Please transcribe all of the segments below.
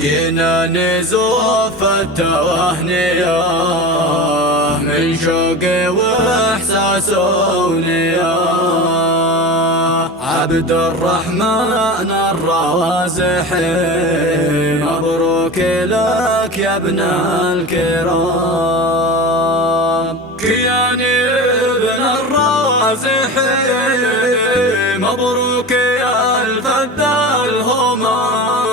جينا نزوف التوهنية من شوقي واحساس ونية. عبد الرحمن الرازحي مبروك لك يا ابن الكرام. كياني ابن الرازحي مبروك يا الفد الهمام.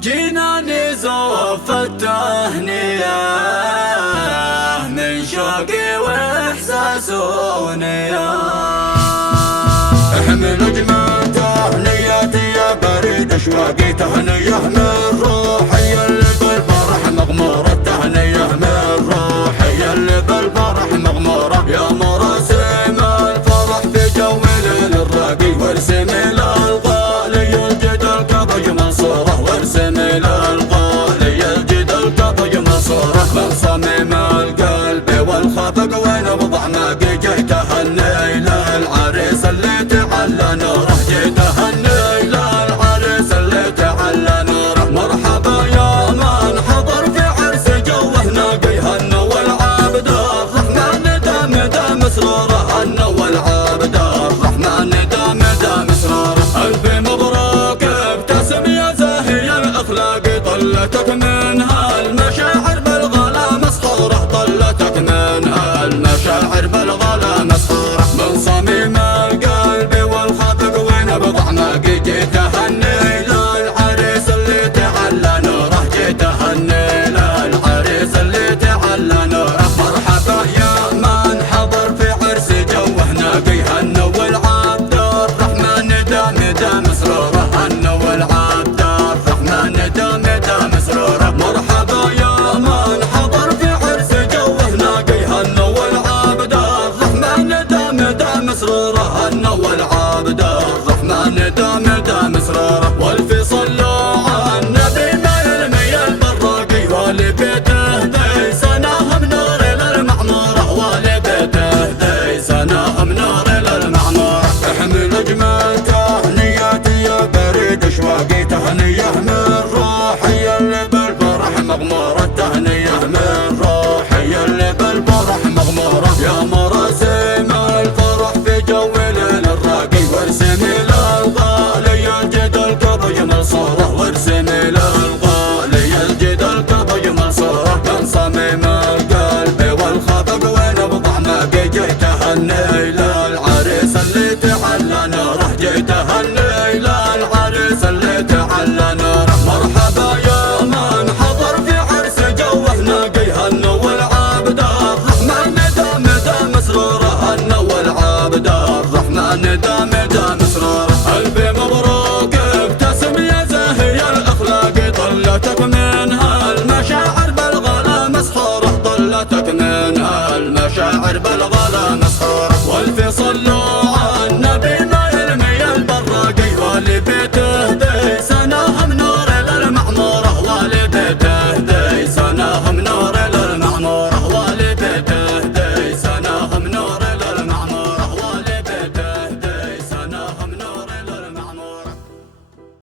جينا نزوف التهنية من شوقي واحساس ونية. احمل اجمل تهنيتي يا بريد اشواقي، تهنية من روحي اللي بالفرح مغمورة، تهنية من روحي اللي بالفرح مغمورة. يا مراسم الفرح في جو ليل الراقي، وارسمي للغالي الجد الكبج منصورة، وارسمي للغالي الجد الكبج منصورة. من صميم القلب والخفق وين بضع ما جيت تهني للعريس اللي تعلى نوره، جيت تهني للعريس اللي تعلى نوره. مرحبا يا من حضر في عرس جوه ناقي، هنو والعابد الرحمن دام دام سروره، هنو والعابد الرحمن دام دام سروره. الف مبروك ابتسم يا زاهي الاخلاق، طلتك منها المشاعر بالغلا مسحوره، طلتك منها المشاعر بالغلا مسحوره. من صميم القلب والخفق وين بضع ما جيت تهني للعريس اللي تعلى نوره، جيت تهني للعريس اللي تعلى نوره. مرحبا يا من حضر في عرس جوه ناقي، هنو والعبد الرحمن دام دام سروره، هنو والعبد الرحمن دام دام سروره. مرحبا يا من حضر في عرس جوه ناقي، هنو والعبد الرحمن دام دام سروره، هنو والعبد الرحمن دام دام سروره. والف صلوا على النبي ما يلمي البراقي، ولبيته ذي سناهم نور للمعمورة، ولبيته ذي سناهم نور للمعمورة. احمل اجمل تهنياتي يا بريد اشواقي، تهنية من روحي اللي بالفرح مغمورة، تهنية من روحي اللي بالفرح مغمورة. يا مراسم الفرح في جو ليل الراقي، وارسمي للغالي الجد الكبج منصورة، وارسمي للغالي الجد الكبج منصورة. من صميم القلب والخفق وين بضع ما جيت تهني للعريس اللي تعلى نوره، جيت تهني للعريس اللي تعلى نوره. مرحبا يا من حضر في عرس جوه ناقي، هنو والعابد الرحمن دام دام سروره، هنو والعابد الرحمن دام دام سروره. الف مبروك ابتسم يا زاهي الاخلاق، طلتك منها المشاعر بالغلا مسحوره، طلتك منها المشاعر بالغلا